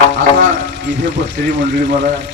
आता इथे बसलेली मंडळी मला